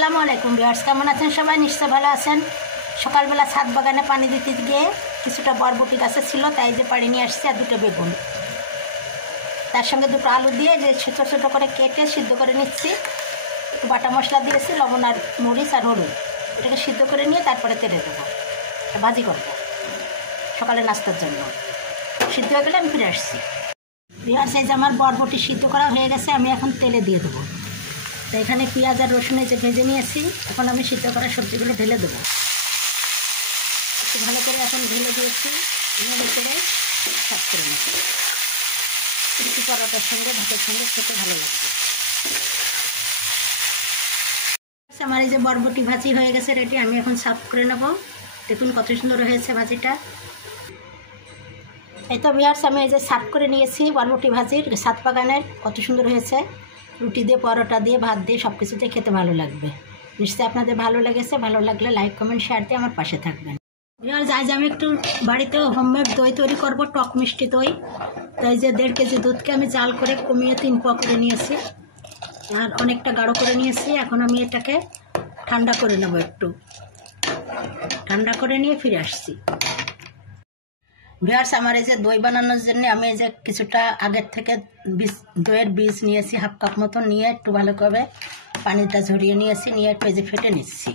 আসসালামু আলাইকুম ভিউয়ার্স, কেমন আছেন সবাই? নিশ্চয় ভালো আছেন। সকালবেলা ছাদ বাগানে পানি দিতে গিয়ে কিছুটা বরবটি গাছে ছিল, তাই যে পাড়ি নিয়ে আসছি, আর দুটো বেগুন, তার সঙ্গে দুটো আলু দিয়ে যে ছোটো ছোটো করে কেটে সিদ্ধ করে নিচ্ছি। একটু বাটা মশলা দিয়েছি, লবণ আর মরিচ আর হলুদ, এটাকে সিদ্ধ করে নিয়ে তারপরে তেলে দেবো, ভাজি করবো সকালে নাস্তার জন্য। সিদ্ধ হয়ে গেলে আমি ফিরে আসছি। ভিউয়ার্স, এই যে আমার বরবটি সিদ্ধ করা হয়ে গেছে, আমি এখন তেলে দিয়ে দেবো। তো এখানে পেঁয়াজ আর রসুন যে ভেজে নিয়েছি, এখন আমি সিদ্ধ করা সবজিগুলো ঢেলে দেবো। একটু ভালো করে এখন ঢেলে দিয়েছি, নেড়ে করে সাফ করে নেব। একটু পরোটার সঙ্গে ভাতের সঙ্গে খেতে ভালো লাগবে। আমার এই যে বরবটি ভাজি হয়ে গেছে রেডি, আমি এখন সাফ করে নেব। দেখুন কত সুন্দর হয়েছে ভাজিটা। এই তো ভিউয়ার্স, আমি এই যে সাফ করে নিয়েছি বরবটি ভাজির ছাদ বাগানের, কত সুন্দর হয়েছে। রুটি দিয়ে, পরোটা দিয়ে, ভাত দিয়ে সব কিছুতে খেতে ভালো লাগবে। নিশ্চয়ই আপনাদের ভালো লেগেছে। ভালো লাগলে লাইক, কমেন্ট, শেয়ার দিয়ে আমার পাশে থাকবেন। ভিউয়ার্স, আজ আমি একটু বাড়িতে হোমমেড দই তৈরি করব, টক মিষ্টি দই। তাই যে 1.5 কেজি দুধকে আমি জাল করে কমিয়ে 3 পোয়া করে নিয়েছি, আর অনেকটা গাঢ় করে নিয়েছি। এখন আমি এটাকে ঠান্ডা করে নেব, একটু ঠান্ডা করে নিয়ে ফিরে আসছি। ভিউয়ার্স, আমার এই যে দই বানানোর জন্য আমি এই যে কিছুটা আগের থেকে দইয়ের বীজ নিয়েছি, 1/2 কাপ মতো নিয়ে একটু ভালো করে পানিটা ঝরিয়ে নিয়েছি, নিয়ে একটু এই যে ফেটে নিচ্ছি।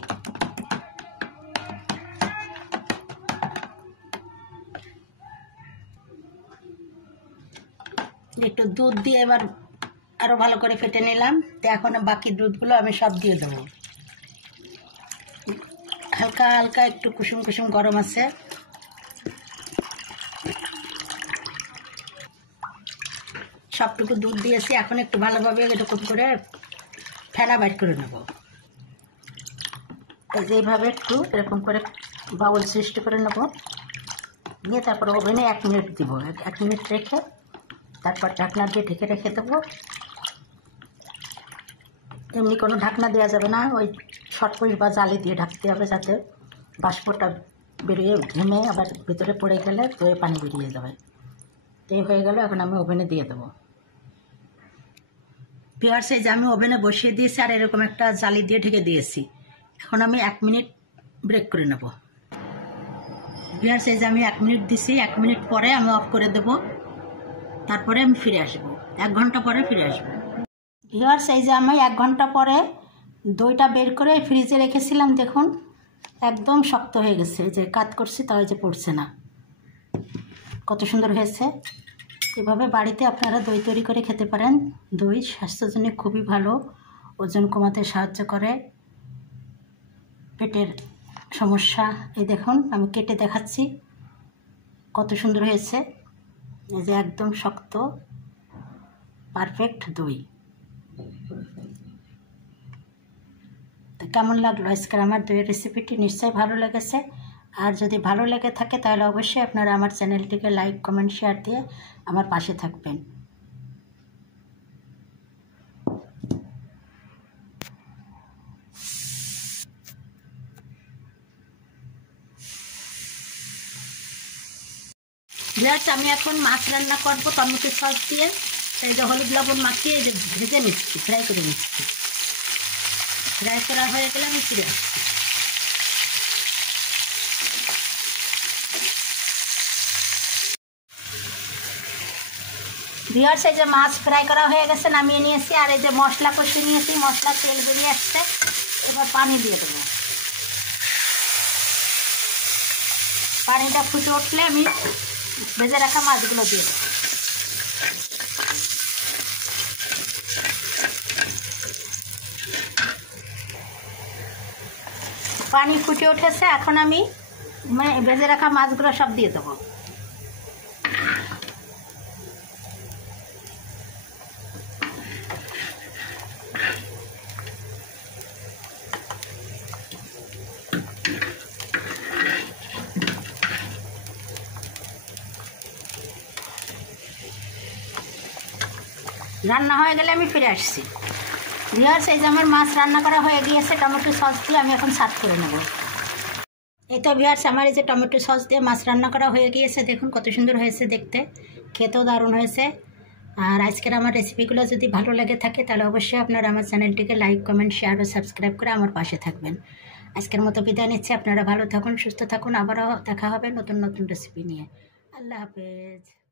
একটু দুধ দিয়ে এবার আরো ভালো করে ফেটে নিলাম। তো এখন বাকি দুধগুলো আমি সব দিয়ে দেবো। হালকা হালকা একটু কুসুম কুসুম গরম আছে। সবটুকু দুধ দিয়েছি, এখন একটু ভালোভাবে এরকম করে ফেনা বাইর করে নেব। এইভাবে একটু এরকম করে বাউল সৃষ্টি করে নেব, নিয়ে তারপর ওভেনে 1 মিনিট দিব। 1 মিনিট রেখে তারপর ঢাকনা দিয়ে ঢেকে রেখে দেবো। এমনি কোনো ঢাকনা দেওয়া যাবে না, ওই শর্টপুট বা জালি দিয়ে ঢাকতে হবে, যাতে বাষ্পটা বেরিয়ে ঘেমে আবার ভিতরে পড়ে গেলে দইয়ে পানি বেরিয়ে যাবে। এই হয়ে গেল, এখন আমি ওভেনে দিয়ে দেবো। ভিউয়ার্স, এই যে আমি ওভেনে বসিয়ে দিয়েছি, আর এরকম একটা জালি দিয়ে ঢেকে দিয়েছি। এখন আমি 1 মিনিট ব্রেক করে নেব। ভিউয়ার্স, এই যে আমি 1 মিনিট দিছি, 1 মিনিট পরে আমি অফ করে দেব। তারপরে আমি ফিরে আসবো, 1 ঘন্টা পরে ফিরে আসবো। ভিউয়ার্স, এই যে আমি 1 ঘন্টা পরে দইটা বের করে ফ্রিজে রেখেছিলাম, দেখুন একদম শক্ত হয়ে গেছে। এই যে কাট করছি, তাও যে পড়ছে না, কত সুন্দর হয়েছে। এভাবে বাড়িতে আপনারা দই তৈরি করে খেতে পারেন। দই স্বাস্থ্যের জন্য খুবই ভালো, ওজন কমাতে সাহায্য করে, পেটের সমস্যা। এই দেখুন, আমি কেটে দেখাচ্ছি, কত সুন্দর হয়েছে। এই যে একদম শক্ত পারফেক্ট দই। তো কেমন লাগলো আজকের আমার দইয়ের রেসিপিটি? নিশ্চয়ই ভালো লেগেছে। আর যদি ভালো লেগে থাকে তাহলে অবশ্যই আপনারা আমার চ্যানেলটিকে লাইক, কমেন্ট, শেয়ার দিয়ে আমার পাশে থাকবেন। ভিউয়ার্স, আমি এখন মাছ রান্না করবো টমেটো সস দিয়ে। এই যে হলুদ লবণ মাখিয়ে এই যে ভেজে নিচ্ছি, ফ্রাই করে নিচ্ছি। ফ্রাই করা হয়ে গেলে আমি ফিরে আসছি। ভিউয়ার্স, এই যে মাছ ফ্রাই করা হয়ে গেছে, নামিয়ে নিয়েছি। আর এই যে মশলা কষিয়ে নিয়েছি, মশলা তেল বেরিয়ে আসছে। এবার পানি দিয়ে দেবো। পানিটা ফুটে উঠলে আমি ভেজে রাখা মাছগুলো দিয়ে দেবো। পানি ফুটে উঠেছে, এখন আমি ভেজে রাখা মাছগুলো সব দিয়ে দেবো। রান্না হয়ে গেলে আমি ফিরে আসছি। ভিউয়ার্স, এই যে আমার মাছ রান্না করা হয়ে গিয়েছে টমেটো সস দিয়ে, আমি এখন সার্ভ করে নেব। এই তো ভিউয়ার্স, আমার এই যে টমেটো সস দিয়ে মাছ রান্না করা হয়ে গিয়েছে, দেখুন কত সুন্দর হয়েছে দেখতে, খেতেও দারুণ হয়েছে। আর আজকের আমার রেসিপিগুলো যদি ভালো লাগে থাকে তাহলে অবশ্যই আপনারা আমার চ্যানেলটিকে লাইক, কমেন্ট, শেয়ার ও সাবস্ক্রাইব করে আমার পাশে থাকবেন। আজকের মতো বিদায় নিচ্ছি। আপনারা ভালো থাকুন, সুস্থ থাকুন। আবারও দেখা হবে নতুন নতুন রেসিপি নিয়ে। আল্লাহ হাফেজ।